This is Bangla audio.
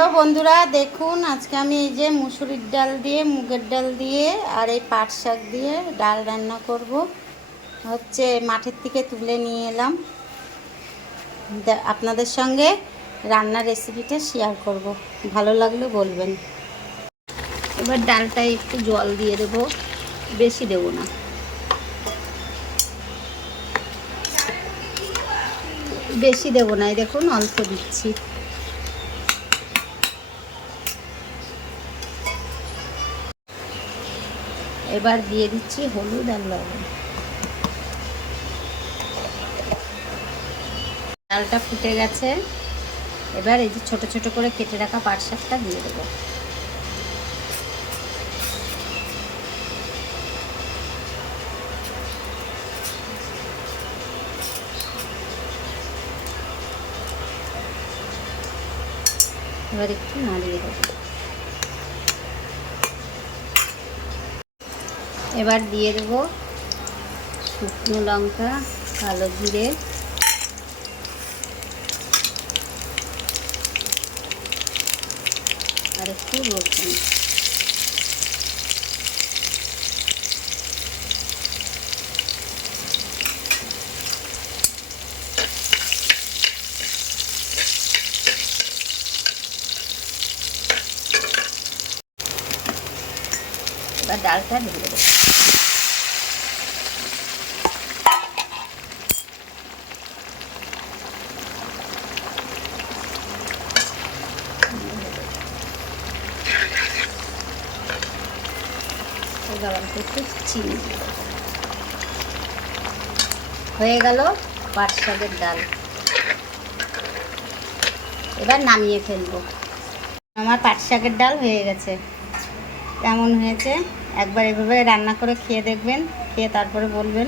তো বন্ধুরা দেখুন, আজকে আমি এই যে মুসুরির ডাল দিয়ে, মুগের ডাল দিয়ে আর এই পাট শাক দিয়ে ডাল রান্না করব। হচ্ছে মাঠের থেকে তুলে নিয়ে এলাম, আপনাদের সঙ্গে রান্নার রেসিপিটা শেয়ার করব, ভালো লাগলে বলবেন। এবার ডালটায় একটু জল দিয়ে দেব, বেশি দেব না। বেশি দেব না, এই দেখুন অল্প দিচ্ছি। এবার দিয়ে দিচ্ছি হলুদ আর লবণ। ডালটা ফুটে গেছে, এবার এই যে ছোট ছোট করে কেটে রাখা পাট শাকটা দিয়ে দেবো। এবার একটু নাড়িয়ে দেবো। এবার দিয়ে দেবো শুকনো লঙ্কা, কালো জিরে, আর একটু রসুন। এবার ডালটা ঢেলে দেবো। এবার একটু চিনি দিয়ে দেবো। হয়ে গেল পাট শাকের ডাল। এবার নামিয়ে ফেলবো। আমার পাট শাকের ডাল হয়ে গেছে। কেমন হয়েছে একবার এভাবে রান্না করে খেয়ে দেখবেন, খেয়ে তারপরে বলবেন।